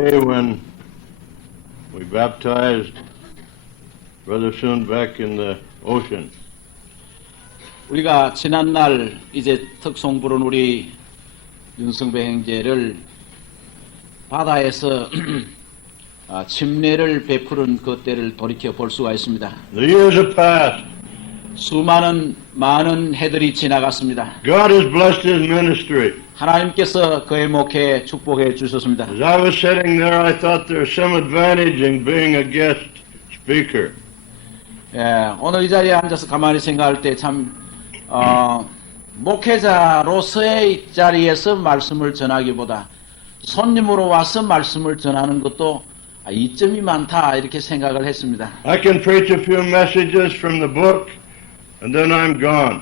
Hey, when we baptized Brother Soon back in the ocean, 우리가 지난날 이제 특송 부른 우리 윤성배 형제를 바다에서 침례를 베푸는 그 때를 돌이켜 볼 수가 있습니다. the years have passed. 많은 해들이 지나갔습니다. God has blessed his ministry. 하나님께서 그의 목회에 축복해 주셨습니다. As I was sitting there, I thought there was some advantage in being a guest speaker. 오늘 이 자리에 앉아서 가만히 생각할 때 참 목회자로서의 자리에서 말씀을 전하기보다 손님으로 와서 말씀을 전하는 것도 이점이 많다 이렇게 생각을 했습니다. I can preach a few messages from the book, and then I'm gone.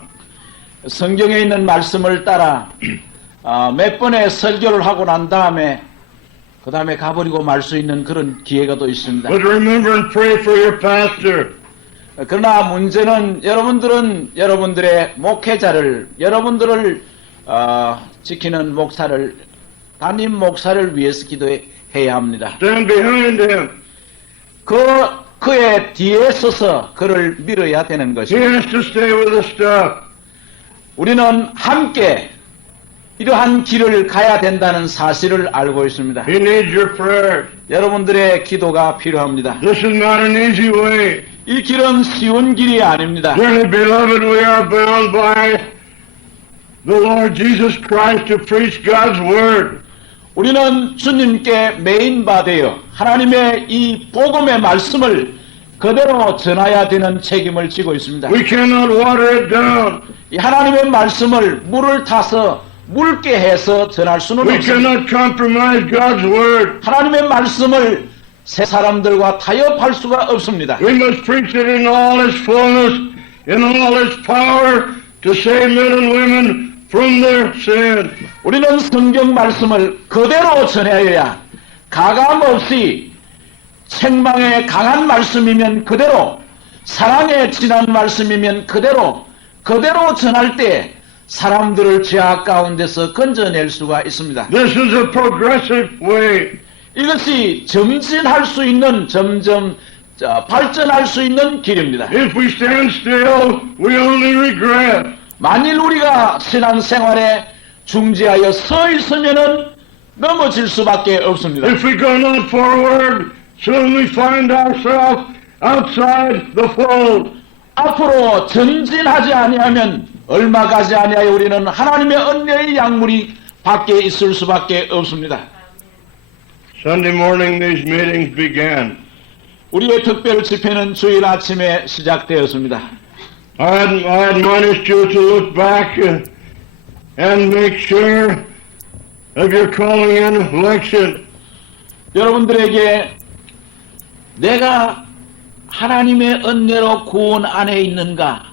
성경에 있는 말씀을 따라 몇 번의 설교를 하고 난 다음에 그 다음에 가버리고 말 수 있는 그런 기회가 또 있습니다. But remember and pray for your pastor. 그러나 문제는 여러분들은 여러분들의 목회자를 여러분들을 지키는 목사를 담임 목사를 위해서 기도해야 합니다. Stand behind him. 그의 뒤에 서서 그를 밀어야 되는 He 것입니다. has to stay with the staff. 우리는 함께 이러한 길을 가야 된다는 사실을 알고 있습니다. He needs your prayer. 여러분들의 기도가 필요합니다. This is not an easy way. 이 길은 쉬운 길이 아닙니다. Dearly beloved, we are bound by the Lord Jesus Christ to preach God's Word. 우리는 주님께 메인바되어 하나님의 이 복음의 말씀을 그대로 전해야 되는 책임을 지고 있습니다. We cannot water it down. 이 하나님의 말씀을 물을 타서 묽게 해서 전할 수는 We 없습니다. cannot compromise God's Word. 하나님의 말씀을 새 사람들과 타협할 수가 없습니다. We must preach it in all its fullness, in all its power, to save men and women from their sin. 우리는 성경 말씀을 그대로 전해야 가감 없이 책망에 강한 말씀이면 그대로 사랑에 진한 말씀이면 그대로 전할 때 사람들을 죄악 가운데서 건져낼 수가 있습니다. This is a progressive way. 이것이 점진할 수 있는 점점 발전할 수 있는 길입니다. If we stand still, we only regret. 만일 우리가 신앙생활에 중지하여 서 있으면은 넘어질 수밖에 없습니다. If we go not forward, soon we find ourselves outside the fold. 앞으로 전진하지 아니하면 얼마 가지 아니하여 우리는 하나님의 은혜의 약물이 밖에 있을 수밖에 없습니다. Sunday morning these meetings began. 우리의 특별 집회는 주일 아침에 시작되었습니다. I admonished you to look back and make sure of your calling and election. 여러분들에게 내가 하나님의 은혜로 구원 안에 있는가?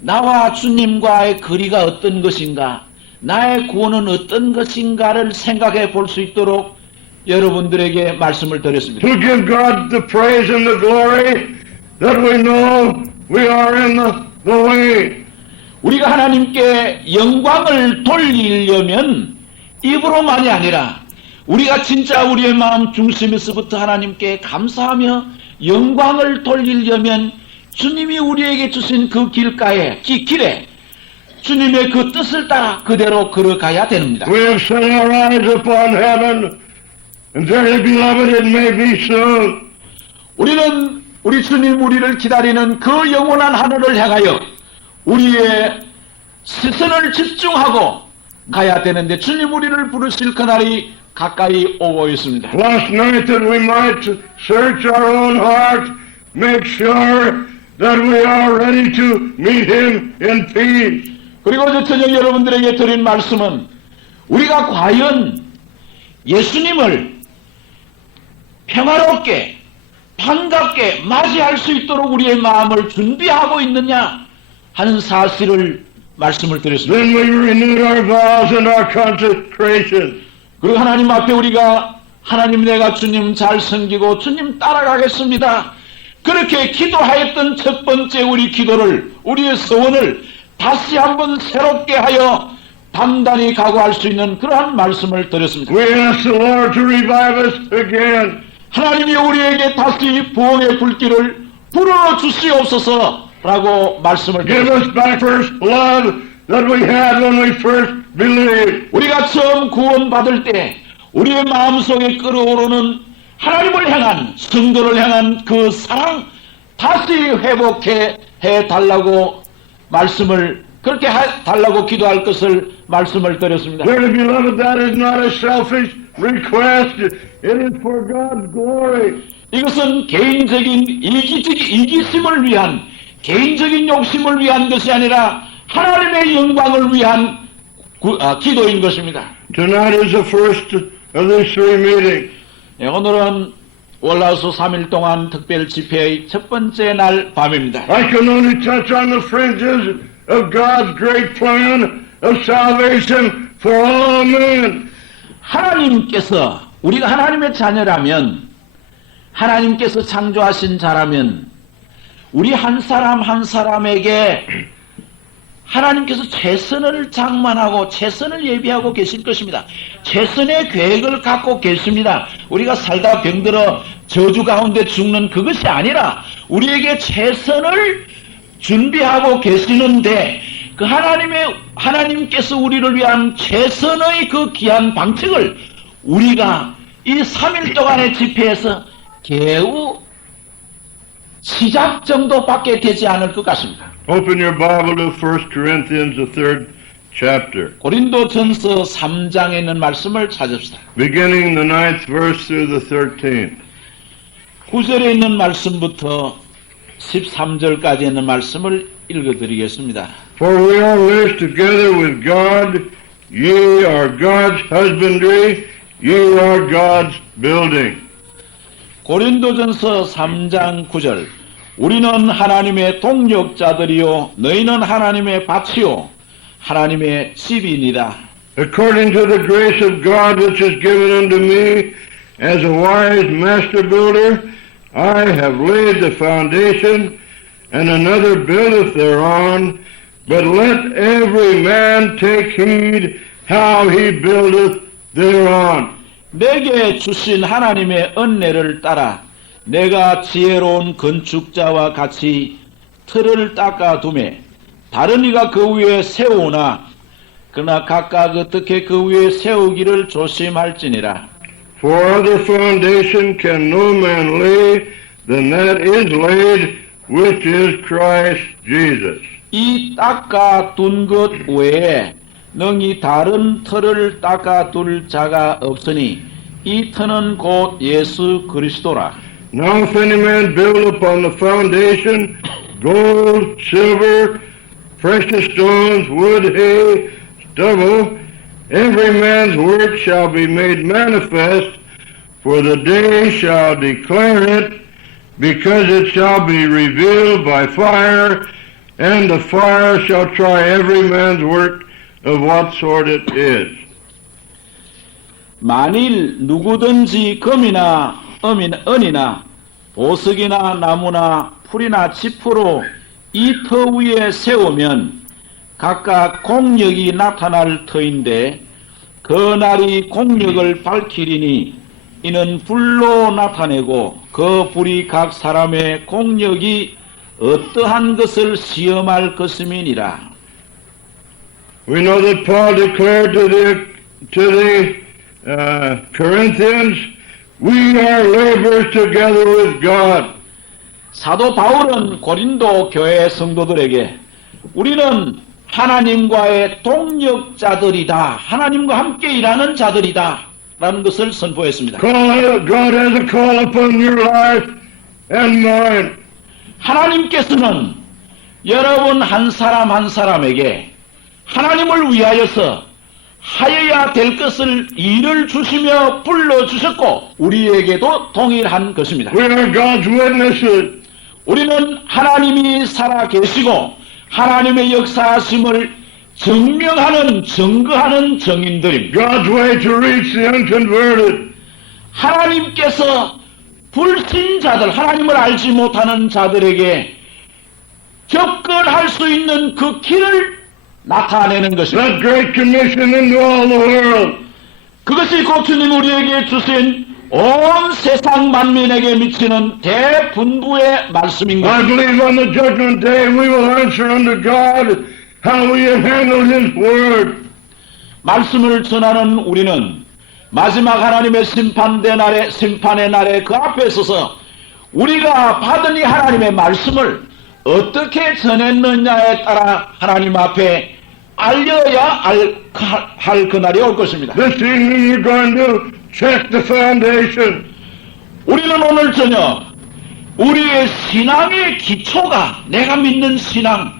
나와 주님과의 거리가 어떤 것인가? 나의 구원은 어떤 것인가를 생각해 볼 수 있도록 여러분들에게 말씀을 드렸습니다. To give God the praise and the glory that we know we are in the way. 우리가 하나님께 영광을 돌리려면 입으로만이 아니라 우리가 진짜 우리의 마음 중심에서부터 하나님께 감사하며 영광을 돌리려면 주님이 우리에게 주신 그 길에 주님의 그 뜻을 따라 그대로 걸어가야 됩니다. We have set our eyes upon heaven, and dearly beloved, it may be soon. 우리는 우리 주님 우리를 기다리는 그 영원한 하늘을 향하여 우리의 시선을 집중하고 가야 되는데 주님 우리를 부르실 그날이 가까이 오고 있습니다. Last night that we might search our own heart, make sure that we are ready to meet Him in peace. 그리고 저 저녁 여러분들에게 드린 말씀은 우리가 과연 예수님을 평화롭게 반갑게 맞이할 수 있도록 우리의 마음을 준비하고 있느냐 하는 사실을 말씀을 드렸습니다. Then we renewed our vows and our consecration. 그리고 하나님 앞에 우리가 하나님 내가 주님 잘 섬기고 주님 따라가겠습니다. 그렇게 기도하였던 첫 번째 우리 기도를 우리의 소원을 다시 한번 새롭게 하여 단단히 각오할 수 있는 그러한 말씀을 드렸습니다. We ask the Lord to revive us again. 하나님이 우리에게 다시 부흥의 불길을 불어 주시옵소서라고 말씀을 Give 드렸습니다. us back first love that we had when we first believed. 우리가 처음 구원받을 때 우리의 마음속에 끓어오르는 하나님을 향한, 성도를 향한 그 사랑 다시 회복해 달라고 말씀을, 그렇게 달라고 기도할 것을 말씀을 드렸습니다. Dearly beloved, that is not a selfish request. It is for God's glory. 이것은 개인적인 이기심을 위한, 개인적인 욕심을 위한 것이 아니라 하나님의 영광을 위한 기도인 것입니다. Tonight is the first of these three meetings. 네, 오늘은 월화수 3일 동안 특별 집회의 첫 번째 날 밤입니다. I can only touch on the fringes of God's great plan of salvation for all men. 하나님께서, 우리가 하나님의 자녀라면, 하나님께서 창조하신 자라면 우리 한 사람 한 사람에게 하나님께서 최선을 장만하고 최선을 예비하고 계실 것입니다. 최선의 계획을 갖고 계십니다. 우리가 살다 병들어 저주 가운데 죽는 그것이 아니라 우리에게 최선을 준비하고 계시는데, 그 하나님께서 우리를 위한 최선의 그 귀한 방책을 우리가 이 3일 동안의 집회에서 겨우 시작 정도밖에 되지 않을 것 같습니다. Open your Bible to 1 Corinthians, the 3rd chapter, 고린도전서 3장에 있는 말씀을 찾읍시다. beginning the 9th verse through the 13th. 9절에 있는 말씀부터 13절까지 있는 말씀을 읽어드리겠습니다. For we are linked together with God. Ye are God's husbandry. Ye are God's building. 고린도전서 3장 9절. 우리는 하나님의 동력자들이요 너희는 하나님의 밭이요 하나님의 집이니라. According to the grace of God which is given unto me as a wise master builder, I have laid the foundation, and another buildeth thereon. But let every man take heed how he buildeth thereon. 내게 주신 하나님의 은혜를 따라 내가 지혜로운 건축자와 같이 틀을 닦아두매 다른 이가 그 위에 세우나 그러나 각각 어떻게 그 위에 세우기를 조심할지니라. For other foundation can no man lay than that is laid, which is Christ Jesus. 이 닦아둔 것 외에 능히 다른 틀을 닦아둘 자가 없으니 이 터는 곧 예수 그리스도라. Now if any man build upon the foundation gold, silver, precious stones, wood, hay, stubble, every man's work shall be made manifest, for the day shall declare it, because it shall be revealed by fire, and the fire shall try every man's work of what sort it is. 만일 누구든지 금이나 은이나 보석이나 나무나 풀이나 짚으로 이 터 위에 세우면 각각 공력이 나타날 터인데 그 날이 공력을 밝히리니 이는 불로 나타내고 그 불이 각 사람의 공력이 어떠한 것을 시험할 것임이니라. We know that Paul declared to the Corinthians, we are laborers together with God. 사도 바울은 고린도 교회 성도들에게 우리는 하나님과의 동력자들이다, 하나님과 함께 일하는 자들이다 라는 것을 선포했습니다. God has a call upon your life and mine. 하나님께서는 여러분 한 사람 한 사람에게 하나님을 위하여서 하여야 될 것을 일을 주시며 불러주셨고 우리에게도 동일한 것입니다. We are God's witnesses. 우리는 하나님이 살아계시고 하나님의 역사하심을 증거하는 증인들입니다. God's way to reach the unconverted. 하나님께서 불신자들, 하나님을 알지 못하는 자들에게 접근할 수 있는 그 길을 나타내는 것입니다. that great commission into all the world. 그것이 곧 주님 우리에게 주신 온 세상 만민에게 미치는 대분부의 말씀인 I 것입니다. believe on the judgment day we will answer unto God how we have handled His word. 말씀을 전하는 우리는 마지막 하나님의 심판의 날에 그 앞에 서서 우리가 받은 이 하나님의 말씀을 어떻게 전했느냐에 따라 하나님 앞에 알려야 할 그날이 올 것입니다. This evening we're going to check the foundation. 우리는 오늘 저녁 우리의 신앙의 기초가, 내가 믿는 신앙,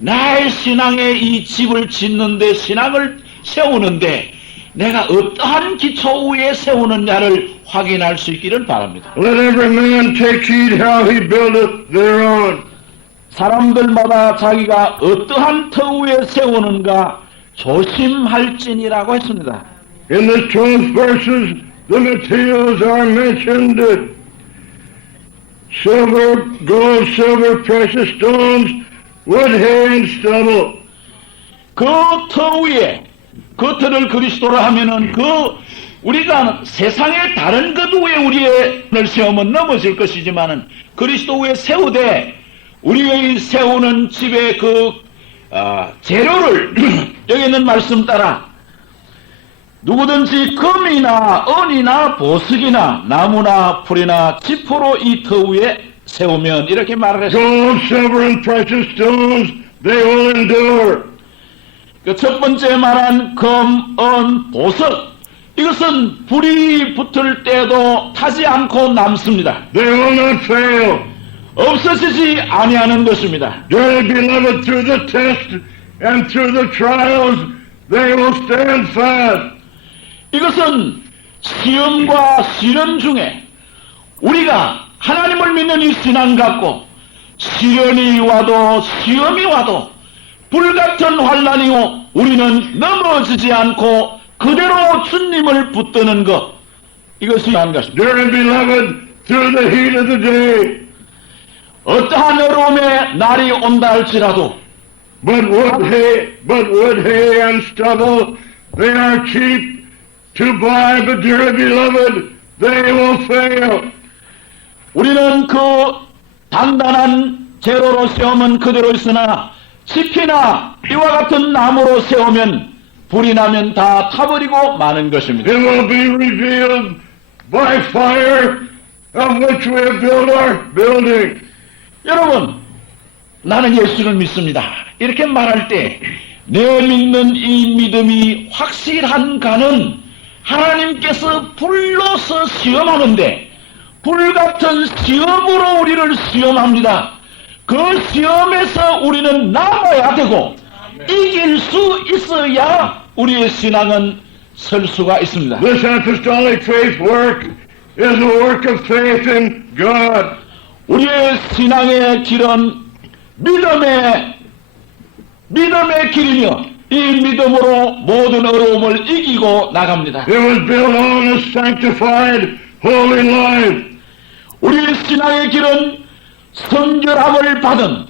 나의 신앙의 이 집을 짓는데, 신앙을 세우는데 내가 어떠한 기초 위에 세우느냐를 확인할 수 있기를 바랍니다. Let every man take heed how he buildeth thereon. 사람들마다 자기가 어떠한 터 위에 세우는가 조심할지니라고 했습니다. In the 12 verses, the materials are mentioned. Silver, gold, silver, precious stones, wood, hay, and stubble. 그 터 위에, 그 터를 그리스도로 하면은 우리가 세상의 다른 것 위에 우리를 세우면 넘어질 것이지만은 그리스도 위에 세우되 우리의 세우는 집의 재료를 여기 있는 말씀 따라 누구든지 금이나 은이나 보석이나 나무나 풀이나 지포로 이 터 위에 세우면 이렇게 말을 했습니다. Gold, silver, and precious stones, they will endure. 그 첫 번째 말한 금, 은, 보석, 이것은 불이 붙을 때도 타지 않고 남습니다. They will not fail. 없어지지 아니하는 것입니다. Dearly beloved, through the test and through the trials, they will stand fast. 이것은 시험과 시련 중에 우리가 하나님을 믿는 이 신앙 갖고 시련이 와도 시험이 와도 불같은 환난이 오 우리는 넘어지지 않고 그대로 주님을 붙드는 것, 이것이 중요한 것입니다. Dearly beloved, through the heat of the day, 어떠한 어려움의 날이 온다 할지라도 but wood, hay, and stubble, they are cheap to buy, but dearly beloved, they will fail. 우리는 그 단단한 재료로 세우면 그대로 있으나 짚이나 이와 같은 나무로 세우면 불이 나면 다 타버리고 마는 것입니다. It will be revealed by fire of which we have built our building. 여러분, 나는 예수를 믿습니다. 이렇게 말할 때 내 믿는 이 믿음이 확실한가는 하나님께서 불로서 시험하는데 불같은 시험으로 우리를 시험합니다. 그 시험에서 우리는 남아야 되고 이길 수 있어야 우리의 신앙은 설 수가 있습니다. This apostolic faith work is a work of faith in God. 우리의 신앙의 길은 믿음의 길이며 이 믿음으로 모든 어려움을 이기고 나갑니다. It was built on a sanctified, holy life. 우리의 신앙의 길은 성결함을 받은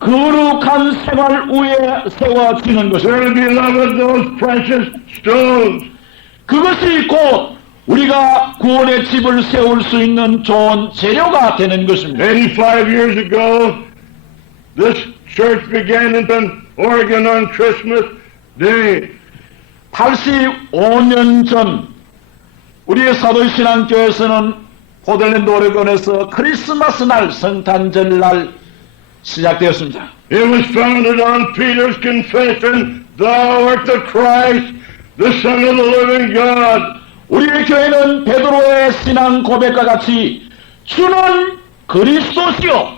거룩한 생활 위에 세워지는 것입니다. Dearly beloved, those precious stones, 그것이 곧 우리가 구원의 집을 세울 수 있는 좋은 재료가 되는 것입니다. 85 years ago, this church began in Oregon on Christmas Day. 85년 전 우리의 사도신앙교회에서는 포들랜드 오레곤에서 크리스마스 날, 성탄절 날 시작되었습니다. It was founded on Peter's confession, Thou art the Christ, the Son of the living God. 우리의 교회는 베드로의 신앙 고백과 같이 주는 그리스도시요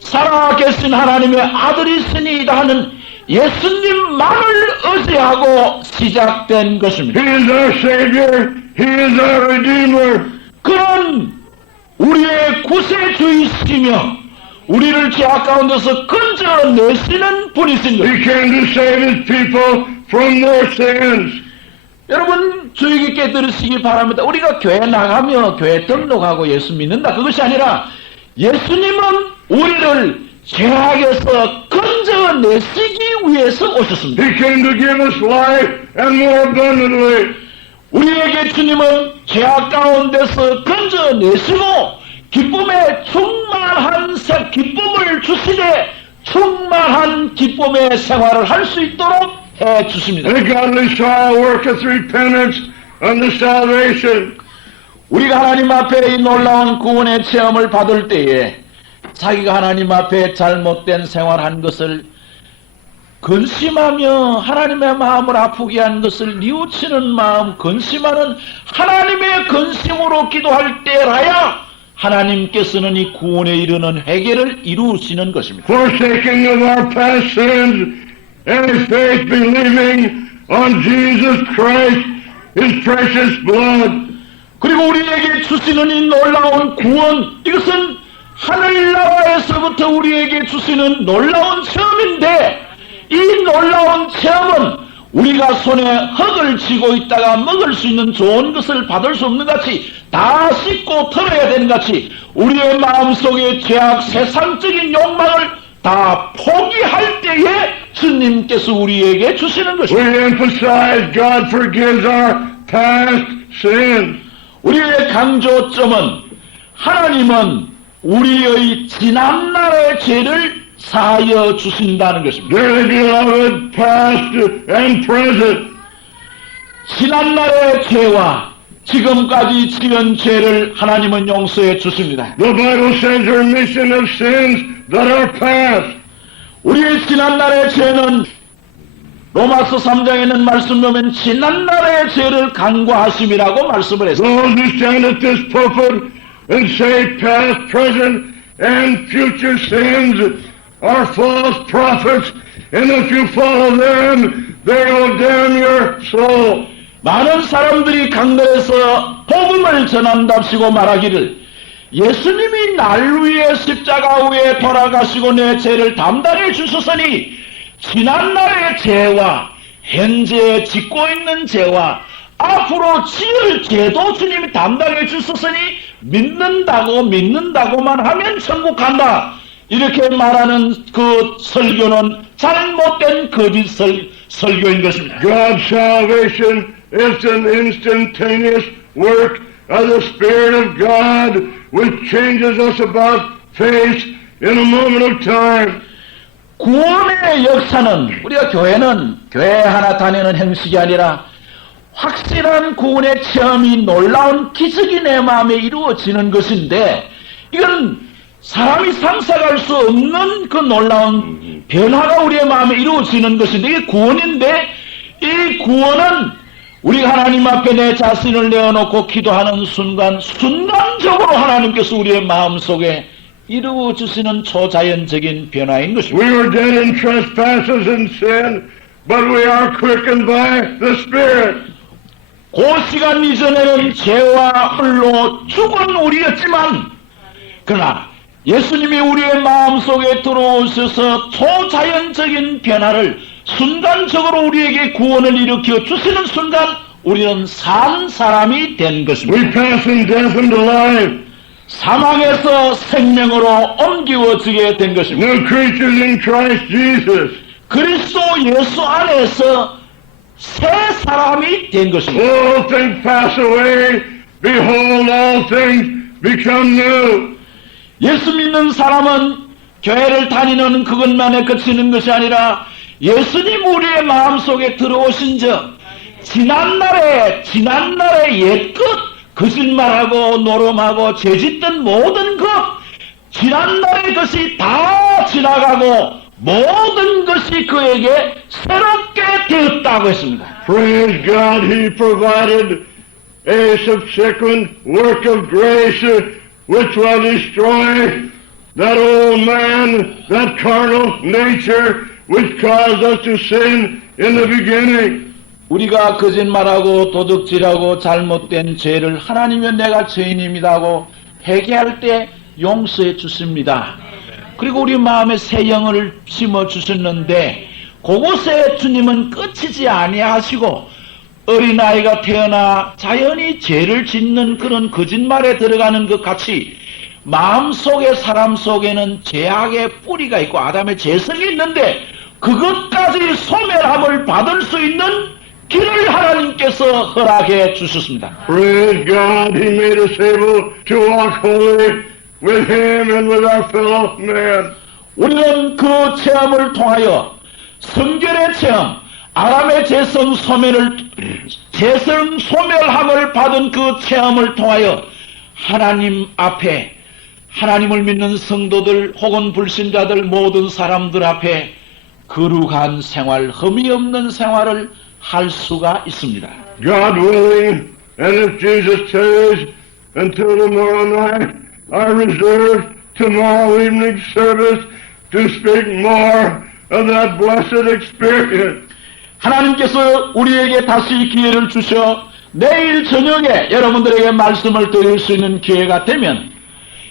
살아계신 하나님의 아들이시니이다 하는 예수님만을 의지하고 시작된 것입니다. He is our Savior, He is our Redeemer. 그는 우리의 구세주이시며 우리를 죄악 가운데서 건져내시는 분이십니다. He came to save His people from their sins. 여러분 주의 깊게 들으시기 바랍니다. 우리가 교회 나가며 교회 등록하고 예수 믿는다 그것이 아니라 예수님은 우리를 죄악에서 건져내시기 위해서 오셨습니다. He came to give us life and more abundantly. 우리에게 주님은 죄악 가운데서 건져내시고 기쁨의 충만한 기쁨을 주시되 충만한 기쁨의 생활을 할 수 있도록 해 주십니다. And the godly sorrow worketh repentance unto salvation. 우리가 하나님 앞에 이 놀라운 구원의 체험을 받을 때에 자기가 하나님 앞에 잘못된 생활한 것을 근심하며 하나님의 마음을 아프게 한 것을 뉘우치는 마음, 근심하는 하나님의 근심으로 기도할 때라야 하나님께서는 이 구원에 이르는 해결을 이루시는 것입니다. Forsaking of our past sins and faith believing on Jesus Christ, His precious blood. 그리고 우리에게 주시는 이 놀라운 구원, 이것은 하늘나라에서부터 우리에게 주시는 놀라운 체험인데 이 놀라운 체험은 우리가 손에 흙을 쥐고 있다가 먹을 수 있는 좋은 것을 받을 수 없는 같이 다 씻고 털어야 되는 같이 우리의 마음속에 죄악 세상적인 욕망을 다 포기할 때에 주님께서 우리에게 주시는 We 것입니다. emphasize God forgives our past sins. 우리의 강조점은 하나님은 우리의 지난날의 죄를 사하여 주신다는 것입니다. Dearly beloved, past and present. 지난날의 죄와 지금까지 지은 죄를 하나님은 용서해 주십니다. The Bible says remission of sins that are past. 우리의 지난날의 죄는 로마서 3장에는 말씀 보면 지난날의 죄를 간구하심이라고 말씀을 했습니다. Those who stand at this pulpit and say past, present, and future sins are false prophets, and if you follow them, they will damn your soul. 많은 사람들이 강단에서 복음을 전한답시고 말하기를 예수님이 날 위해 십자가 위에 돌아가시고 내 죄를 담당해 주셨으니 지난날의 죄와 현재 짓고 있는 죄와 앞으로 지을 죄도 주님이 담당해 주셨으니 믿는다고만 하면 천국 간다. 이렇게 말하는 그 설교는 잘못된 거짓 설교인 것입니다. God's salvation is an instantaneous work of the Spirit of God which changes us about face in a moment of time. 구원의 역사는 우리가 교회는 교회 하나 다니는 행식이 아니라 확실한 구원의 체험이 놀라운 기적이 내 마음에 이루어지는 것인데 이건 사람이 상상할 수 없는 그 놀라운 변화가 우리의 마음에 이루어지는 것인데 이게 구원인데 이 구원은 우리가 하나님 앞에 내 자신을 내어놓고 기도하는 순간적으로 하나님께서 우리의 마음속에 이루어주시는 초자연적인 변화인 것입니다. We were dead in trespasses and sin, but we are quickened by the Spirit. 그 시간 이전에는 죄와 홀로 죽은 우리였지만 그러나 예수님이 우리의 마음속에 들어오셔서 초자연적인 변화를 순간적으로 우리에게 구원을 일으켜 주시는 순간 우리는 산 사람이 된 것입니다. We pass from death into life. 사망에서 생명으로 옮겨지게 된 것입니다. New creatures in Christ Jesus. 그리스도 예수 안에서 새 사람이 된 것입니다. All things pass away. Behold, all things become new. 예수 믿는 사람은 교회를 다니는 그것만에 그치는 것이 아니라 예수님 우리의 마음속에 들어오신 적 지난날의 옛것 거짓말하고 노름하고 죄짓던 모든 것 지난날의 것이 다 지나가고 모든 것이 그에게 새롭게 되었다고 했습니다. Praise God, He provided a subsequent work of grace which will destroy that old man, that carnal nature which caused us to sin in the beginning. 우리가 거짓말하고 도둑질하고 잘못된 죄를 하나님이 내가 죄인입니다고 회개할 때 용서해 주십니다. 그리고 우리 마음에 새 영을 심어 주셨는데 그곳에 주님은 끝이지 아니하시고 어린아이가 태어나 자연히 죄를 짓는 그런 거짓말에 들어가는 것 같이 마음속에 사람 속에는 죄악의 뿌리가 있고 아담의 죄성이 있는데 그것까지 소멸함을 받을 수 있는 길을 하나님께서 허락해 주셨습니다. Praise God, He made us able to walk holy with Him and with our fellow men. 우리는 그 체험을 통하여 성결의 체험, 아담의 죄성 소멸함을 받은 그 체험을 통하여 하나님 앞에 하나님을 믿는 성도들 혹은 불신자들 모든 사람들 앞에 거룩한 생활, 흠이 없는 생활을 할 수가 있습니다. God willing, and if Jesus tarries until tomorrow night, I reserve tomorrow evening service to speak more of that blessed experience. 하나님께서 우리에게 다시 기회를 주셔 내일 저녁에 여러분들에게 말씀을 드릴 수 있는 기회가 되면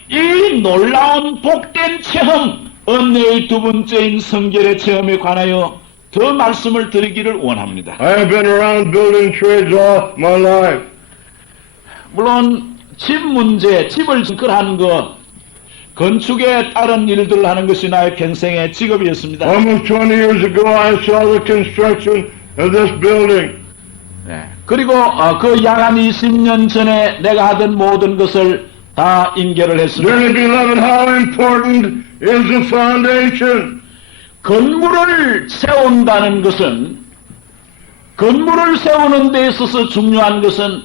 이 놀라운 복된 체험, 은혜의 두 번째인 성결의 체험에 관하여 더 말씀을 드리기를 원합니다. I have been around building trades all my life. 물론 집 문제, 집을 건축하는 것, 건축에 따른 일들을 하는 것이 나의 평생의 직업이었습니다. Almost 20 years ago, I saw the construction of this building. 그리고 그 약 20년 전에 내가 하던 모든 것을 다 인계를 했습니다. Dearly beloved, how important is the foundation? 건물을 세운다는 것은, 건물을 세우는 데 있어서 중요한 것은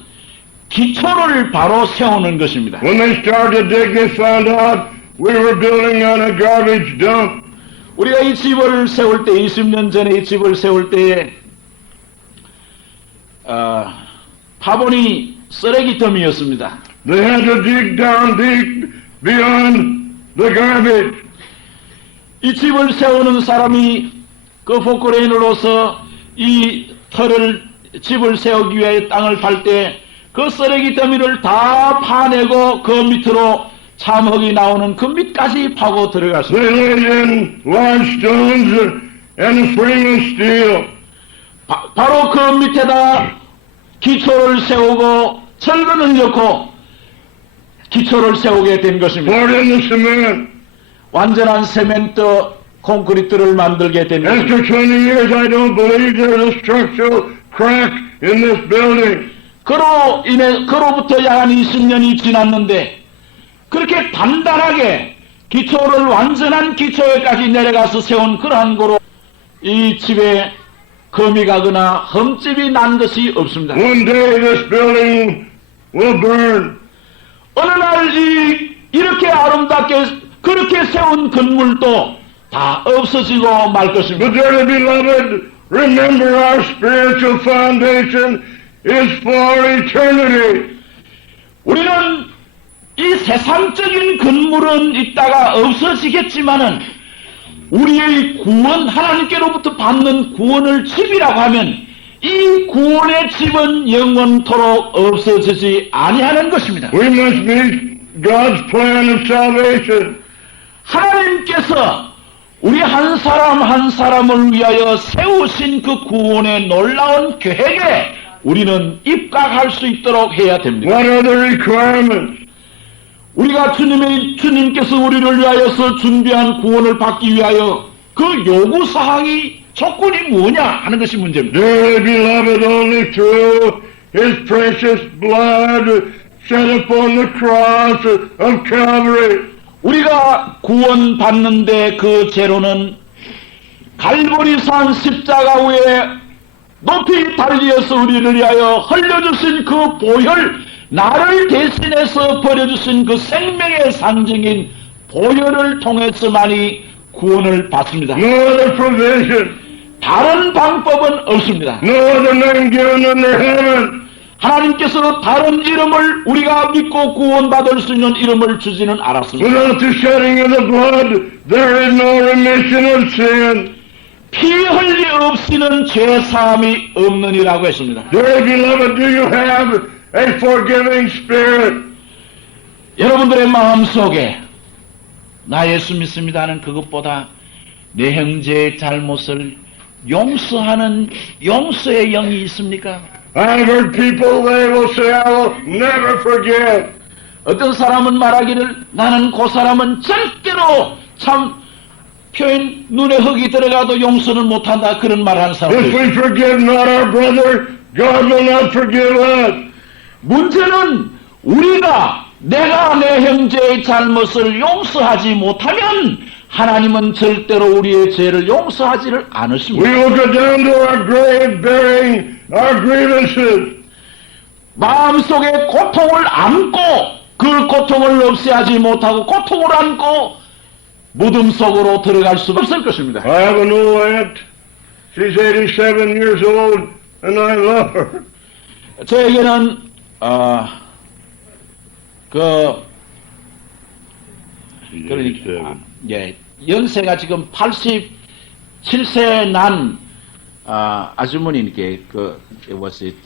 기초를 바로 세우는 것입니다. When they started to dig, they found out we were building on a garbage dump. 우리가 이 집을 세울 때, 20년 전에 이 집을 세울 때에 파본이 쓰레기더미였습니다. They had to dig down deep beyond the garbage. 이 집을 세우는 사람이 그 포크레인으로서 이 집을 세우기 위해 땅을 팔 때 그 쓰레기 더미를 다 파내고 그 밑으로 참흙이 나오는 그 밑까지 파고 들어갔습니다. They laid in large stones and a frame of steel. 바로 그 밑에다 기초를 세우고 철근을 넣고 기초를 세우게 된 것입니다. Poured in the cement. 완전한 세멘트 콘크리트를 만들게 된 것입니다. After 20 years, I don't believe there's a structural crack in this building. 그로부터 약 한 20년이 지났는데 그렇게 단단하게 기초를 완전한 기초에까지 내려가서 세운 그러한 고로 이 집에 금이 가거나 흠집이 난 것이 없습니다. One day this building will burn. 어느 날 이렇게 아름답게 그렇게 세운 건물도 다 없어지고 말 것입니다. But dearly beloved, remember our spiritual foundation is for eternity. 우리는 이 세상적인 건물은 있다가 없어지겠지만은 우리의 구원, 하나님께로부터 받는 구원을 집이라고 하면 이 구원의 집은 영원토록 없어지지 아니하는 것입니다. We must meet God's plan of salvation. 하나님께서 우리 한 사람 한 사람을 위하여 세우신 그 구원의 놀라운 계획에 우리는 입각할 수 있도록 해야 됩니다. What are the requirements? 우리가 주님께서 우리를 위하여서 준비한 구원을 받기 위하여 그 요구사항이 조건이 뭐냐 하는 것이 문제입니다. Dearly beloved, only through His precious blood shed upon the cross of Calvary. 우리가 구원받는데 그 제로는 갈보리산 십자가 위에 높이 달리어서 우리를 위하여 흘려주신 그 보혈, 나를 대신해서 버려주신 그 생명의 상징인 보혈을 통해서만이 구원을 받습니다. No other provision. 다른 방법은 없습니다. No other name given under heaven. 하나님께서 다른 이름을 우리가 믿고 구원받을 수 있는 이름을 주지는 않았습니다. Without the shedding of the blood, there is no remission of sin. 피 흘리 없이는 죄사함이 없느니라고 했습니다. Dearly beloved, do you have a forgiving spirit? 여러분들의 마음속에 나 예수 믿습니다 하는 그것보다 내 형제의 잘못을 용서하는 용서의 영이 있습니까? I've heard people, they will say, I will never forgive. 어떤 사람은 말하기를 나는 그 사람은 절대로 참 표현 눈에 흙이 들어가도 용서는 못한다 그런 말하는 사람들. If we forgive not our brother, God will not forgive us. 문제는 내가 내 형제의 잘못을 용서하지 못하면 하나님은 절대로 우리의 죄를 용서하지를 않으십니다. We will go down to our grave bearing our grievances. 마음속에 고통을 안고 그 고통을 없애하지 못하고 고통을 안고 무덤 속으로 들어갈 수 없을 것입니다. I have an old aunt. She's 87 years old, and I love her. 저에게는 She's 그러니까 87. 예, 연세가 지금 87세 난 아주머니께 it was it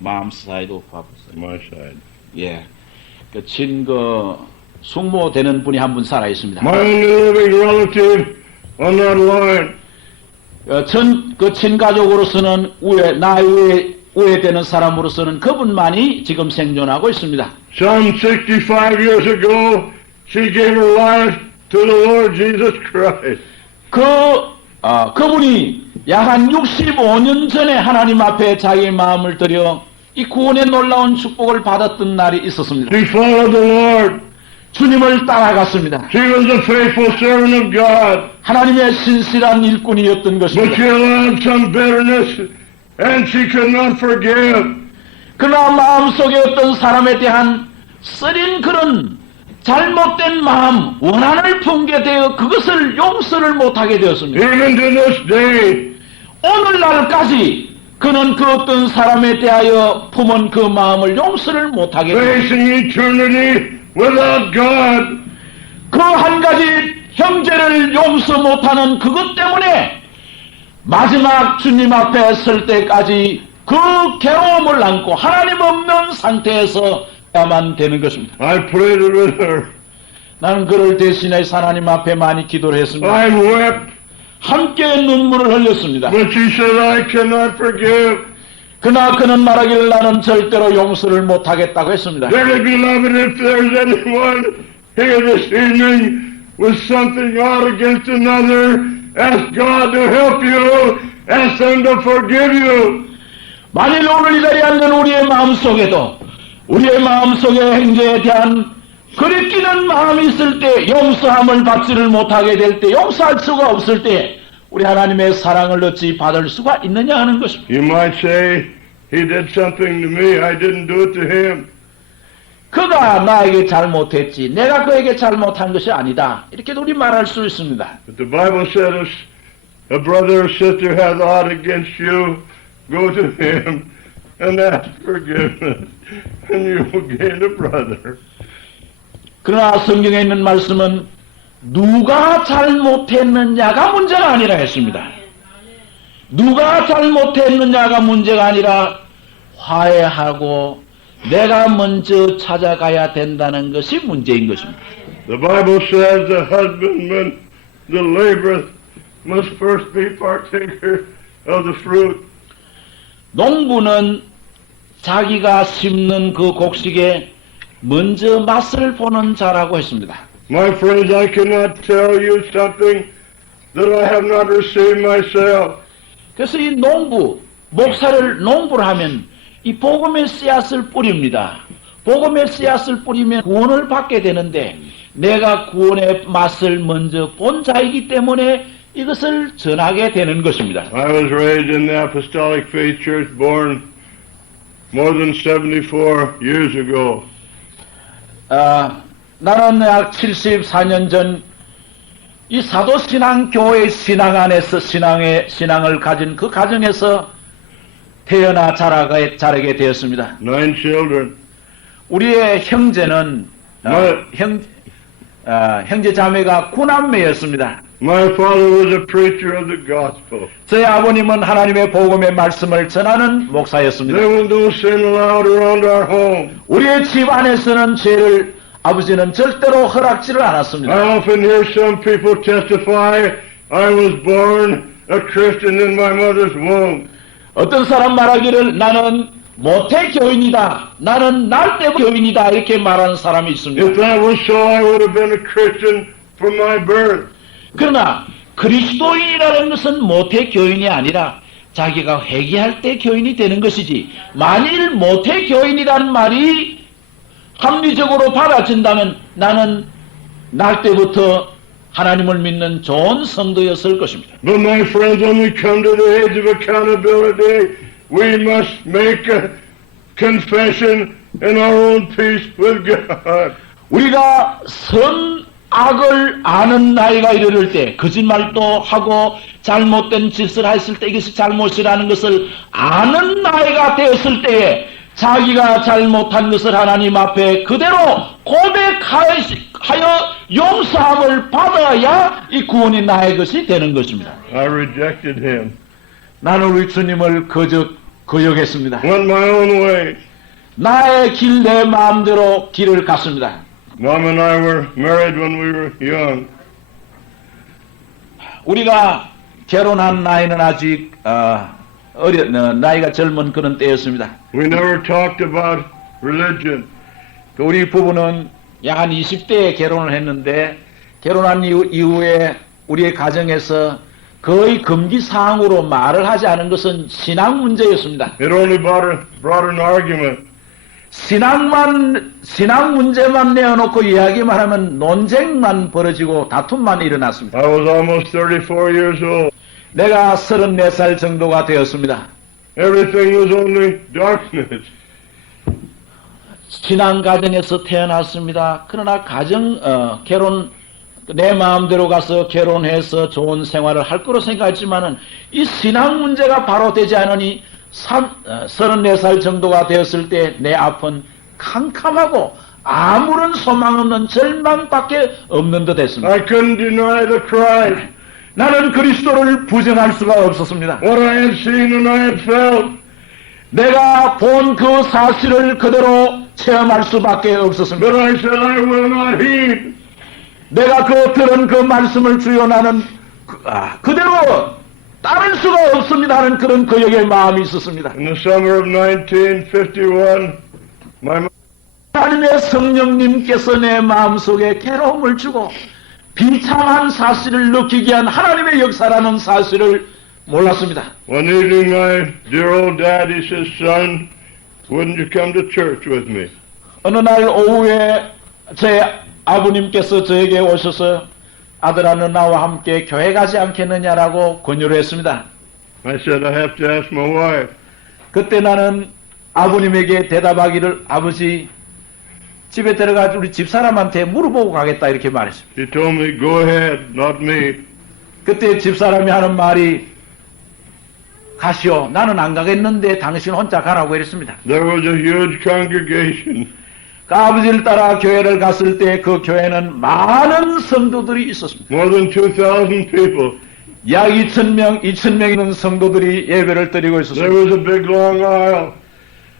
mom's side of father's side. My side. 예, 숙모 되는 분이 한 분 살아 있습니다. My only living relative on that line. 친가족으로서는 우회되는 사람으로서는 그분만이 지금 생존하고 있습니다. Some 65 years ago, she gave her life to the Lord Jesus Christ. 그분이 약 한 65년 전에 하나님 앞에 자기의 마음을 들여 이 구원의 놀라운 축복을 받았던 날이 있었습니다. She followed the Lord. 주님을 따라갔습니다. She was a faithful servant of God. 하나님의 신실한 일꾼이었던 But she 것입니다. allowed some bitterness, and she could not forgive. 그러나 마음속에 어떤 사람에 대한 쓰린 그런 잘못된 마음, 원한을 품게 되어 그것을 용서를 못하게 되었습니다. Even to this day, 오늘날까지 그는 그 어떤 사람에 대하여 품은 그 마음을 용서를 못하게 되었습니다. facing eternity without God. 그 한 가지 형제를 용서 못하는 그것 때문에 마지막 주님 앞에 설 때까지 그 괴로움을 안고 하나님 없는 상태에서 야만 되는 것입니다. I prayed with her. 나는 그를 대신해서 하나님 앞에 많이 기도를 했습니다. I wept, 함께 눈물을 흘렸습니다. but she said, I cannot forgive. 그러나 그는 말하기를 나는 절대로 용서를 못하겠다고 했습니다. Dearly beloved, if there's anyone here this evening with something out against another, ask God to help you, ask them to forgive you. 만일 오늘 이 자리에 앉은 우리의 마음속에도 우리의 마음속에 형제에 대한 그리끼는 마음이 있을 때 용서함을 받지를 못하게 될 때 용서할 수가 없을 때 우리 하나님의 사랑을 어찌 받을 수가 있느냐 하는 것입니다. You might say, he did something to me, I didn't do it to him. 그가 나에게 잘못했지 내가 그에게 잘못한 것이 아니다 이렇게 우리 말할 수 있습니다. But the Bible said if a brother or sister has aught against you, go to him and ask forgiveness, and you will gain a brother. 그러나 성경에 있는 말씀은 누가 잘못했느냐가 문제가 아니라 했습니다. 누가 잘못했느냐가 문제가 아니라 화해하고 내가 먼저 찾아가야 된다는 것이 문제인 것입니다. The Bible says the husbandman, the laborer, must first be partaker of the fruit. 농부는 자기가 심는 그 곡식에 먼저 맛을 보는 자라고 했습니다. My friends, I cannot tell you something that I have not received myself. 그래서 이 농부를 하면 이 복음의 씨앗을 뿌립니다. 복음의 씨앗을 뿌리면 구원을 받게 되는데 내가 구원의 맛을 먼저 본 자이기 때문에 이것을 전하게 되는 것입니다. I was raised in the Apostolic Faith Church, born more than 74 years ago. 나는 약 74년 전 이 사도신앙교회 신앙 안에서 신앙을 가진 그 가정에서 태어나 자라게 되었습니다. 9 children. 우리의 형제는 형제 자매가 9남매였습니다. My father was a preacher of the gospel. 저희 아버님은 하나님의 복음의 말씀을 전하는 목사였습니다. There was no sin allowed around our home. 우리의 집 안에서는 죄를 아버지는 절대로 허락지를 않았습니다. I often hear some people testify, I was born a Christian in my mother's womb. 어떤 사람 말하기를 나는 모태 교인이다. 나는 날 때 교인이다. 이렇게 말하는 사람이 있습니다. If that was so, I would have been a Christian from my birth. 그러나 그리스도인이라는 것은 모태 교인이 아니라 자기가 회개할 때 교인이 되는 것이지, 만일 모태 교인이라는 말이 합리적으로 받아진다면 나는 날 때부터 하나님을 믿는 좋은 성도였을 것입니다. But my friends, when we come to the age of accountability, we must make a confession in our own peace with God. 우리가 선악을 아는 나이가 이르를 때, 거짓말도 하고 잘못된 짓을 했을 때 이것이 잘못이라는 것을 아는 나이가 되었을 때에 자기가 잘못한 것을 하나님 앞에 그대로 고백하여 용서함을 받아야 이 구원이 나의 것이 되는 것입니다. I rejected him. 나는 우리 주님을 거역했습니다. Went my own way. 나의 길 내 마음대로 길을 갔습니다. Mom and I were married when we were young. 우리가 결혼한 나이는 아직 나이가 젊은 그런 때였습니다. We never talked about religion. 우리 부부는 약 한 20대에 결혼을 했는데, 결혼한 이후에 우리의 가정에서 거의 금기사항으로 말을 하지 않은 것은 신앙 문제였습니다. It only brought an argument. 신앙 문제만 내어놓고 이야기만 하면 논쟁만 벌어지고 다툼만 일어났습니다. I was almost 34 years old. 내가 34살 정도가 되었습니다. Everything was only darkness. 신앙 가정에서 태어났습니다. 그러나 결혼, 내 마음대로 가서 결혼해서 좋은 생활을 할 거로 생각했지만은 이 신앙 문제가 바로 되지 않으니 34살 정도가 되었을 때 내 앞은 캄캄하고 아무런 소망 없는 절망밖에 없는 듯 했습니다. I couldn't deny the Christ. 나는 그리스도를 부정할 수가 없었습니다. What I had seen and I had felt. 내가 본 그 사실을 그대로 체험할 수밖에 없었습니다. But I said, I will not heed. 내가 들은 그 말씀을 주여 나는 그대로 따를 수가 없습니다 하는 그런 거역의 마음이 있었습니다. In the summer of 1951, my 하나님의 성령님께서 내 마음속에 괴로움을 주고 비참한 사실을 느끼게 한 하나님의 역사라는 사실을 몰랐습니다. one evening, my dear old dad, he says, son, wouldn't you come to church with me? 어느 날 오후에 제 아버님께서 저에게 오셔서 아들아, 너 나와 함께 교회 가지 않겠느냐라고 권유를 했습니다. I said, I have to ask my wife. 그때 나는 아버님에게 대답하기를, 아버지, 집에 들어가서 우리 집사람한테 물어보고 가겠다 이렇게 말했습니다. He told me, go ahead, not me. 그때 집사람이 하는 말이, 가시오, 나는 안 가겠는데 당신 혼자 가라고 이랬습니다. There was a huge congregation. 그 아버지를 따라 교회를 갔을 때 그 교회는 많은 성도들이 있었습니다. More than 2,000 people. 약 2,000명 있는 성도들이 예배를 드리고 There 있었습니다. was a big long aisle.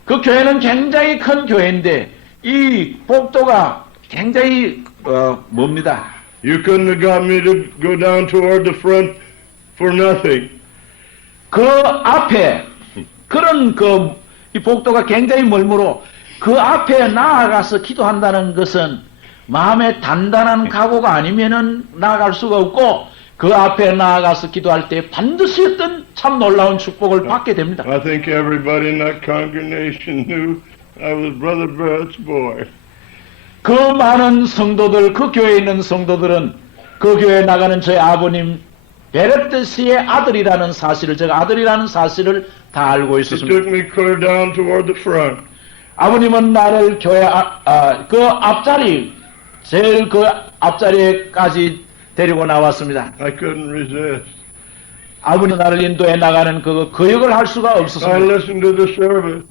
그 교회는 굉장히 큰 교회인데 이 복도가 굉장히 멉니다. You couldn't have got me to go down toward the front for nothing. 그 앞에 그런 이 복도가 굉장히 멀므로 그 앞에 나아가서 기도한다는 것은 마음에 단단한 각오가 아니면은 나아갈 수가 없고, 그 앞에 나아가서 기도할 때 반드시 어떤 참 놀라운 축복을 받게 됩니다. I think everybody in that congregation knew I was Brother Barrett's boy. 그 많은 성도들, 그 교회에 있는 성도들은 그 교회에 나가는 저희 아버님 베레트 씨의 아들이라는 사실을, 제가 아들이라는 사실을 다 알고 He 있었습니다. took me clear down toward the front. 아버님은 나를 교회 그 앞자리, 제일 그 앞자리에까지 데리고 나왔습니다. I couldn't resist. 아버님 나를 인도해 나가는 그 거역을 할 수가 I 없었습니다. listened to the service,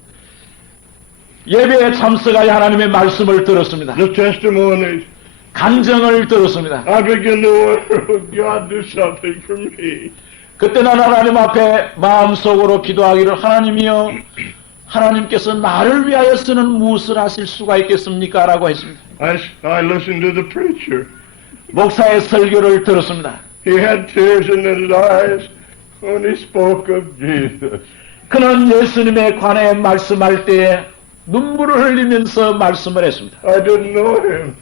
예배에 참석하여 하나님의 말씀을 들었습니다. the testimonies. 간증을 들었습니다. I began to wonder, would God do something for me? 그때 난 하나님 앞에 마음속으로 기도하기를, 하나님이여, 하나님께서 나를 위하여서는 무엇을 하실 수가 있겠습니까? 라고 했습니다. I listened to the preacher. 목사의 설교를 들었습니다. He had tears in his eyes when he spoke of Jesus. 그는 예수님에 관해 말씀할 때에 눈물을 흘리면서 말씀을 했습니다. I didn't know him.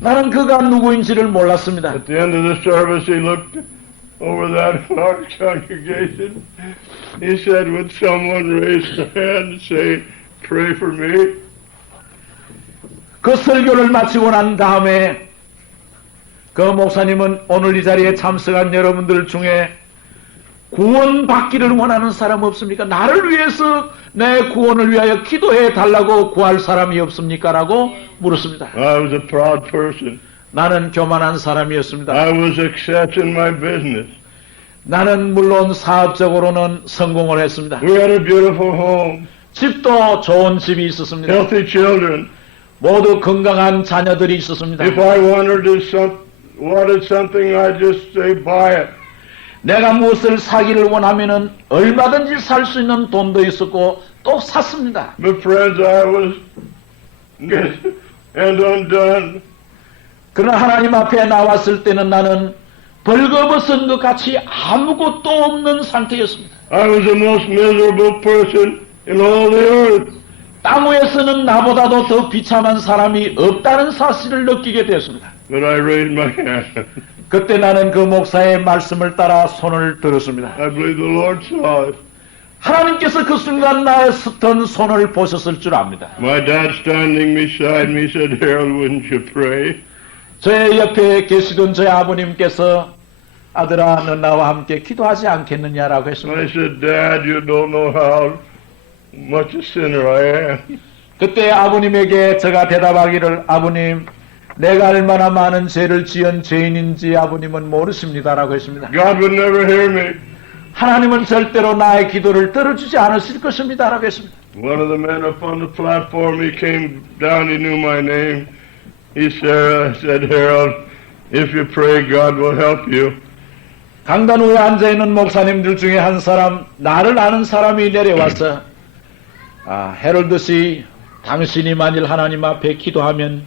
나는 그가 누구인지를 몰랐습니다. At the end of the service, he looked over that large congregation. He said, would someone raise their hand and say, pray for me? 그 설교를 마치고 난 다음에 그 목사님은 오늘 이 자리에 참석한 여러분들 중에 구원받기를 원하는 사람 없습니까? 나를 위해서 내 구원을 위하여 기도해 달라고 구할 사람이 없습니까? 라고 물었습니다. I was a proud person. 나는 교만한 사람이었습니다. I was success in my business. 나는 물론 사업적으로는 성공을 했습니다. We had a beautiful home, 집도 좋은 집이 있었습니다. healthy children. 모두 건강한 자녀들이 있었습니다. If I wanted something, I just say buy it. 내가 무엇을 사기를 원하면은 얼마든지 살 수 있는 돈도 있었고 또 샀습니다. But friends, I was and undone. 그러나 하나님 앞에 나왔을 때는 나는 벌거벗은 것 같이 아무것도 없는 상태였습니다. I was the most miserable person in all the earth. 땅 위에서는 나보다도 더 비참한 사람이 없다는 사실을 느끼게 되었습니다. But I raised my hand. 그때 나는 그 목사의 말씀을 따라 손을 들었습니다. I believe the Lord saw it. 하나님께서 그 순간 나의 던 손을 보셨을 줄 압니다. My dad standing beside me said, Harold, wouldn't you pray? 제 옆에 계시던 제 아버님께서 아들아 너 나와 함께 기도하지 않겠느냐라고 했습니다. I said, Dad, you don't know how much a sinner I am. 그때 아버님에게 제가 대답하기를 아버님 내가 얼마나 많은 죄를 지은 죄인인지 아버님은 모르십니다라고 했습니다. God would never hear me. 하나님은 절대로 나의 기도를 들어주지 않으실 것입니다라고 했습니다. One of the men up on the platform, he came down, he knew my name. He said, Harold, if you pray, God will help you. 강단 위에 앉아있는 목사님들 중에 한 사람, 나를 아는 사람이 내려와서 헤럴드 씨, 당신이 만일 하나님 앞에 기도하면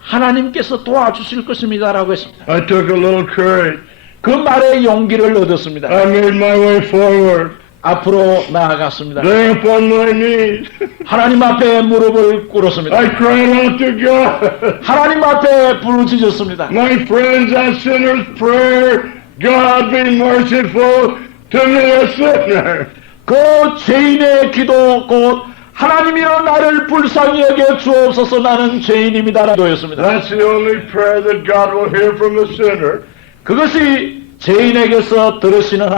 하나님께서 도와주실 것입니다라고 했습니다. I took a little courage. 그 말에 용기를 얻었습니다. I made my way forward. 앞으로 나아갔습니다. There upon my knees. 하나님 앞에 무릎을 꿇었습니다. I cried out to God. 하나님 앞에 부르짖었습니다. My friends, that sinner's prayer, God be merciful to me, a sinner. 그 죄인의 기도 곧 하나님이여 나를 불쌍히 여겨 주옵소서 나는 죄인입니다. 도였습니다. That's the only prayer that God will hear from a sinner. 그것이 죄인에게서 들으시는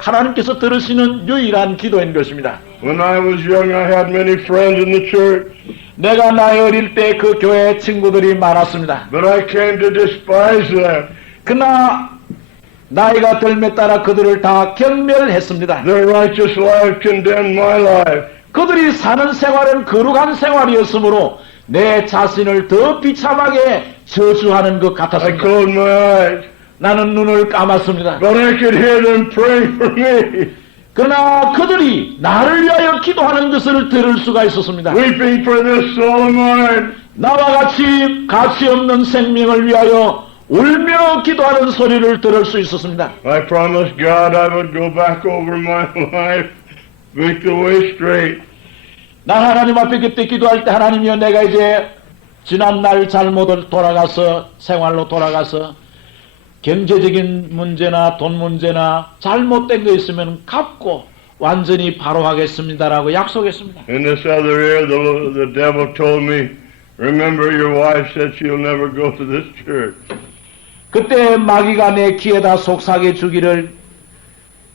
하나님께서 들으시는 유일한 기도인 것입니다. When I was young, I had many friends in the church, 내가 나이 어릴 때 그 교회 친구들이 많았습니다. but I came to despise them. 그러나 나이가 들매 따라 그들을 다 경멸했습니다. Their righteous life condemned my life. 그들이 사는 생활은 거룩한 생활이었으므로 내 자신을 더 비참하게 저주하는 것 I 같았습니다. closed my eyes, 나는 눈을 감았습니다. but I could hear them praying for me, 그러나 그들이 나를 위하여 기도하는 것을 들을 수가 있었습니다. weeping for this soul of mine. 나와 같이 가치 없는 생명을 위하여 울며 기도하는 소리를 들을 수 있었습니다. I promised God I would go back over my life, make the way straight. 난 하나님 앞에 그때 기도할 때 하나님이여 내가 이제 지난날 잘못을 돌아가서 생활로 돌아가서 경제적인 문제나 돈 문제나 잘못된 거 있으면 갚고 완전히 바로 하겠습니다라고 약속했습니다. In this other ear, the devil told me, remember your wife said she'll never go to this church. 그때 마귀가 내 귀에다 속삭여 주기를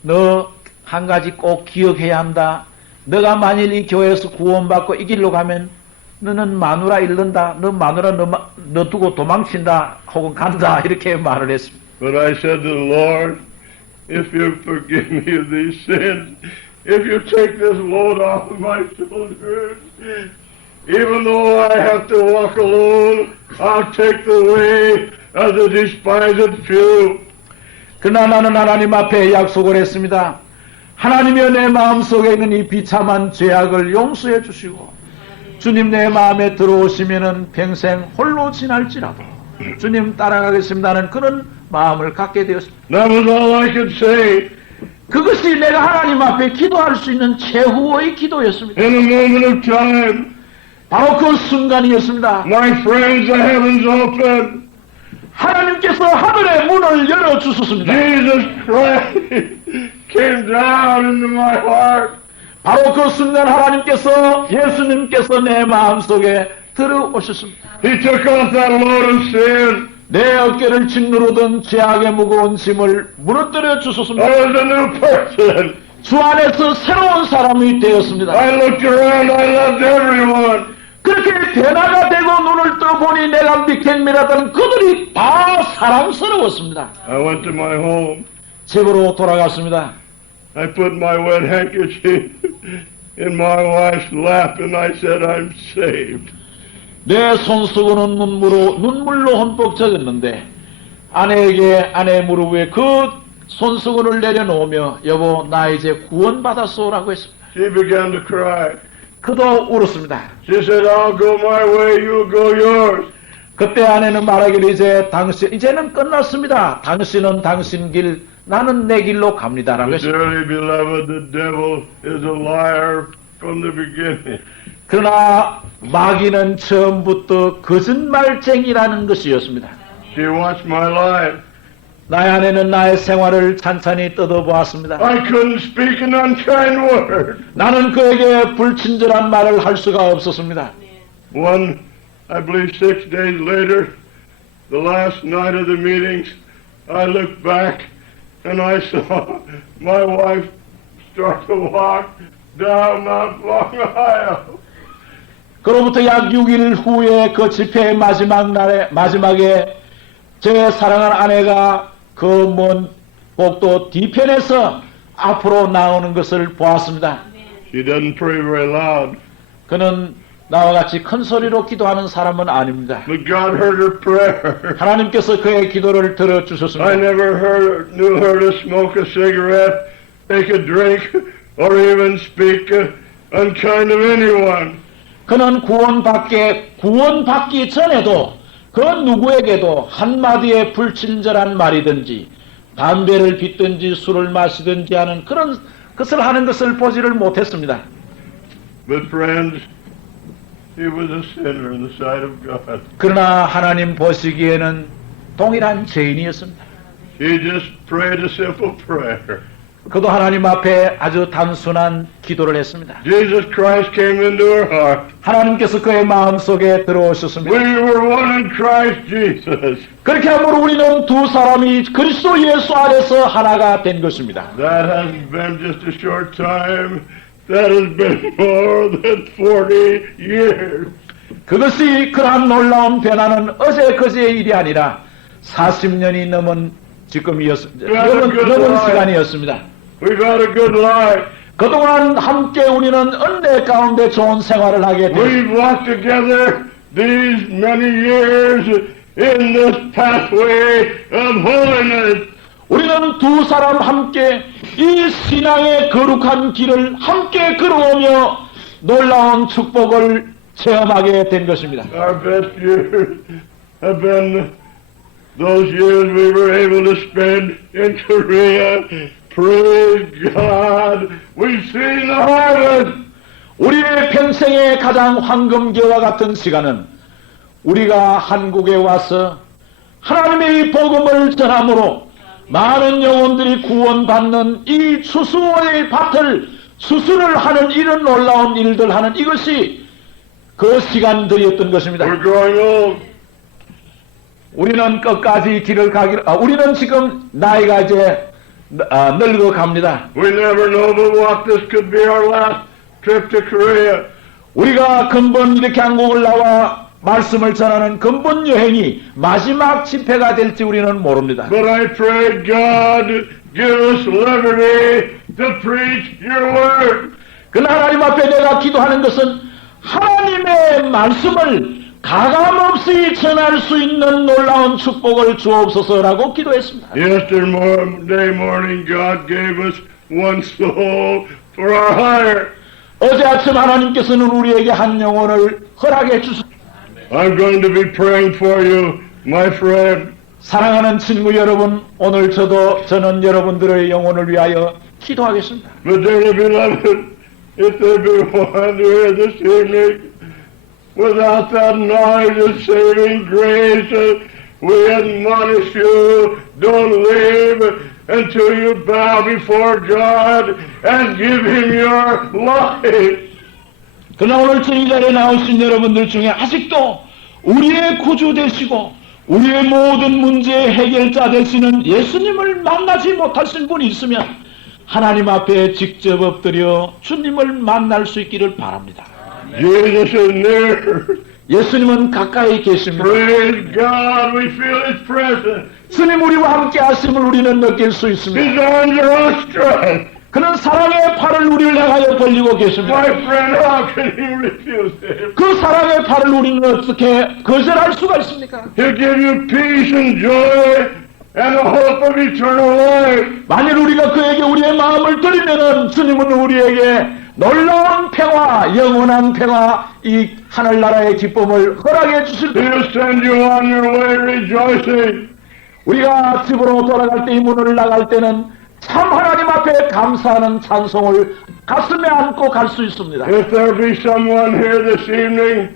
너 한 가지 꼭 기억해야 한다. 너가 만일 이 교회에서 구원받고 이 길로 가면 너는 마누라 잃는다. 너 마누라 너 두고 도망친다. 혹은 간다. 이렇게 말을 했습니다. But I said to the Lord, if you forgive me of these sins, if you take this load off of my shoulders, even though I have to walk alone, I'll take the way of the despised few. 그러나 나는 하나님 앞에 약속을 했습니다. 하나님이여 내 마음속에 있는 이 비참한 죄악을 용서해 주시고 주님 내 마음에 들어오시면은 평생 홀로 지날지라도 주님 따라가겠습니다는 그런 마음을 갖게 되었습니다. That was all I could say. 그것이 내가 하나님 앞에 기도할 수 있는 최후의 기도였습니다. In a moment of time, 바로 그 순간이었습니다. my friends, the heavens opened. 하나님께서 하늘의 문을 열어주셨습니다. Jesus Christ came down into my heart. 바로 그 순간 하나님께서 예수님께서 내 마음속에 들어오셨습니다. He took off that load of sin. 내 어깨를 짓누르던 죄악의 무거운 짐을 무너뜨려 I 주셨습니다. was a new person. 주 안에서 새로운 사람이 되었습니다. I looked around, I loved everyone. 그렇게 변화가 되고 눈을 떠보니 내가 미행미라던 그들이 다 사랑스러웠습니다. I went to my home. 집으로 돌아갔습니다. I put my wet handkerchief in my wife's lap and I said, I'm saved. 내 손수건은 눈물로 흠뻑 젖었는데 아내에게 아내 무릎 위에 그 손수건을 내려놓으며 여보 나 이제 구원받았소라고 했습니다. She began to cry. 그도 울었습니다. She said, I'll go my way, you go yours. 그때 아내는 말하기를 이제는 끝났습니다. 당신은 당신 길, 나는 내 길로 갑니다라고 But 했습니다. dearly beloved, the devil is a liar from the beginning. 그러나 마귀는 처음부터 거짓말쟁이라는 것이었습니다. She watched my life. 나의 아내는 나의 생활을 찬찬히 뜯어보았습니다. I couldn't speak an unkind word. 나는 그에게 불친절한 말을 할 수가 없었습니다. One, I believe 6 days later, the last night of the meetings, I looked back and I saw my wife start to walk down Mount Long. 그로부터 약 6일 후에 그 집회의 마지막에 제 사랑하는 아내가 그 먼 복도 뒤편에서 앞으로 나오는 것을 보았습니다. She doesn't pray very loud, 그는 나와 같이 큰 소리로 기도하는 사람은 아닙니다. but God heard her prayer. 하나님께서 그의 기도를 I 들어주셨습니다. never knew her to smoke a cigarette, take a drink, or even speak unkind of anyone. 그는 구원받기 전에도 그 누구에게도 한마디의 불친절한 말이든지 담배를 빚든지 술을 마시든지 하는 그런 것을 하는 것을 보지를 못했습니다. But friends, he was a sinner in the sight of God. 그러나 하나님 보시기에는 동일한 죄인이었습니다. He just prayed a simple prayer. 그도 하나님 앞에 아주 단순한 기도를 했습니다. Jesus Christ came into her heart. 하나님께서 그의 마음속에 We 들어오셨습니다. were one in Christ Jesus. 그렇게 함으로 우리는 두 사람이 그리스도 예수 안에서 하나가 된 것입니다. That hasn't been just a short time. That has been more than 40 years. 그것이 그러한 놀라운 변화는 어제 그제의 일이 아니라 40년이 넘은 넘은 시간이었습니다. We've had a good life. 그동안 함께 우리는 은혜 가운데 좋은 생활을 하게 되었습니다. We've walked together these many years in this pathway of holiness. 우리는 두 사람 함께 이 신앙의 거룩한 길을 함께 걸어오며 놀라운 축복을 체험하게 된 것입니다. Our best years have been those years we were able to spend in Korea. Praise God. We've seen the harvest. 우리의 평생의 가장 황금기와 같은 시간은 우리가 한국에 와서 하나님의 이 복음을 전함으로 많은 영혼들이 구원받는 이 추수의 밭을 수술을 하는 이런 놀라운 일들 하는 이것이 그 시간들이었던 것입니다. We're growing old. 우리는 끝까지 길을 우리는 지금 나이가 이제 늙어갑니다. We never know but what this could be our last trip to Korea. 우리가 근본 이렇게 한국을 나와 말씀을 전하는 근본 여행이 마지막 집회가 될지 우리는 모릅니다. But I pray God give us liberty to preach your word. 그러나 하나님 앞에 내가 기도하는 것은 하나님의 말씀을 가감없이 전할 수 있는 놀라운 축복을 주옵소서라고 기도했습니다. Yesterday morning God gave us one soul for our hire. 어제 아침 하나님께서는 우리에게 한 영혼을 허락해 주셨습니다. I'm going to be praying for you, my friend. 사랑하는 친구 여러분, 오늘 저는 여러분들의 영혼을 위하여 기도하겠습니다. But dearly beloved, if there be one here this evening without that knowledge of saving grace, we admonish you, don't leave until you bow before God and give Him your life. 그러나 오늘 이 자리에 나오신 여러분들 중에 아직도 우리의 구주 되시고 우리의 모든 문제의 해결자 되시는 예수님을 만나지 못하신 분이 있으면 하나님 앞에 직접 엎드려 주님을 만날 수 있기를 바랍니다. Jesus is near. 예수님은 가까이 계십니다. Praise God, we feel His presence. 주님 우리와 함께 하심을 우리는 느낄 수 있습니다. His arms are outstretched. 그는 사랑의 팔을 우리를 향하여 벌리고 계십니다. My friend, how can you refuse Him? 그 사랑의 팔을 우리는 어떻게 거절할 수가 있습니까? He'll give you peace and joy and a hope of eternal life. 만일 우리가 그에게 우리의 마음을 드리면은 주님은 우리에게 놀라운 평화, 영원한 평화, 이 하늘나라의 기쁨을 허락해 주실 것입니다. He'll send you on your way rejoicing. 우리가 집으로 돌아갈 때 이 문을 나갈 때는 참 하나님 앞에 감사하는 찬송을 가슴에 안고 갈 수 있습니다. If there be someone here this evening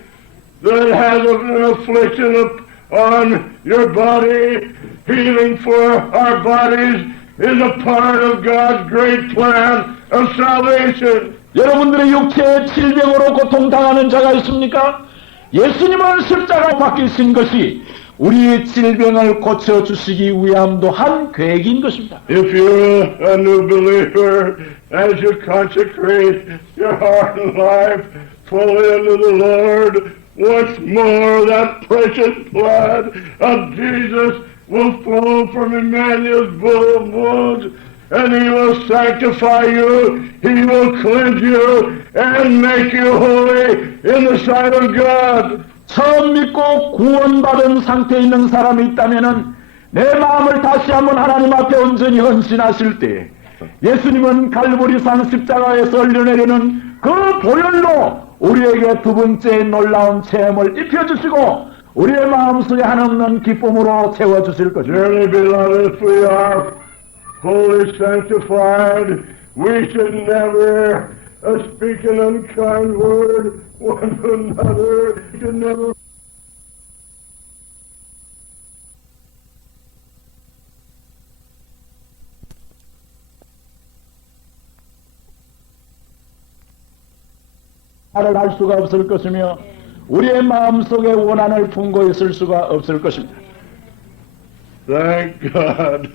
that has an affliction on your body, healing for our bodies is a part of God's great plan of salvation. 여러분들의 육체의 질병으로 고통당하는 자가 있습니까? 예수님은 십자가에 박히신 것이 우리의 질병을 고쳐주시기 위함도 한 계획인 것입니다. If you're a new believer, as you consecrate your heart and life fully unto the Lord, once more that precious blood of Jesus will flow from Emmanuel's wounds, and He will sanctify you, He will cleanse you, and make you holy in the sight of God. 처음 믿고 구원받은 상태에 있는 사람이 있다면은 내 마음을 다시 한번 하나님 앞에 온전히 헌신하실 때 예수님은 갈보리산 십자가에서 흘려내리는 그 보혈로 우리에게 두 번째 놀라운 체험을 입혀주시고 우리의 마음속에 한없는 기쁨으로 채워주실 것입니다. Dearly beloved, if we are wholly sanctified, we should never speak an unkind word one to another. We should never 말을 할 수가 없을 것이며 우리의 마음속에 원한을 품고 있을 수가 없을 것입니다. Thank God.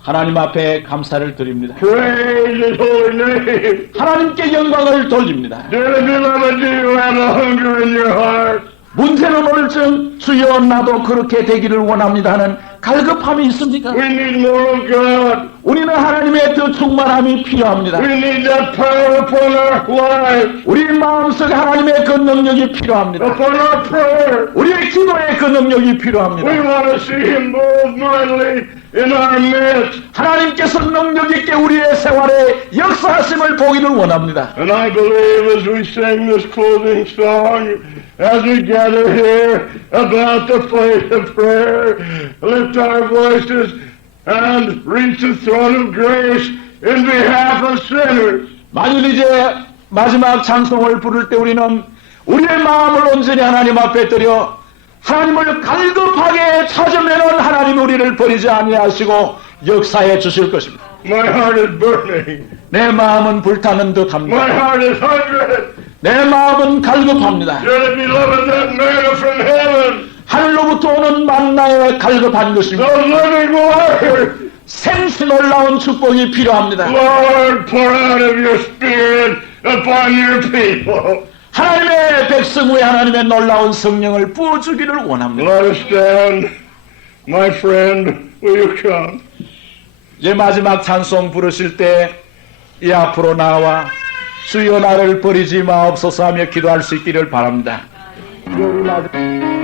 하나님 앞에 감사를 드립니다. Praise His holy name. 하나님께 영광을 돌립니다. Dearly beloved, do you have a hunger in your heart? 문제는 오늘쯤 주여 나도 그렇게 되기를 원합니다 하는 갈급함이 있습니까? We need more of God. 우리는 하나님의 더 충만함이 필요합니다. We need that power upon our lives, 우리 마음속에 하나님의 그 능력이 필요합니다. upon our prayer. 우리의 기도에 그 능력이 필요합니다. We want to see Him move mightily in our midst. 하나님께서 능력 있게 우리의 생활에 역사하심을 보기를 원합니다. And I believe as we sing this closing song, as we gather here about the place of prayer, lift our voices and reach the throne of grace in behalf of sinners. 만일 이제 마지막 찬송을 부를 때 우리는 우리의 마음을 온전히 하나님 앞에 드려 하나님을 갈급하게 찾으면은 하나님 우리를 버리지 아니하시고 역사해 주실 것입니다. My heart is burning. 내 마음은 불타는 My 듯합니다. heart is hungry. 내 마음은 갈급합니다. Dearly beloved, that manna from heaven, 하늘로부터 오는 만나에 갈급한 것입니다. the living water. 생수 놀라운 축복이 필요합니다. Lord, pour out of your Spirit upon your people. 하나님의 백성 위에 하나님의 놀라운 성령을 부어주기를 원합니다. Let us stand. My friend, will you come? 이제 마지막 찬송 부르실 때 이 앞으로 나와 주여 나를 버리지 마옵소서 하며 기도할 수 있기를 바랍니다. 여기 마지막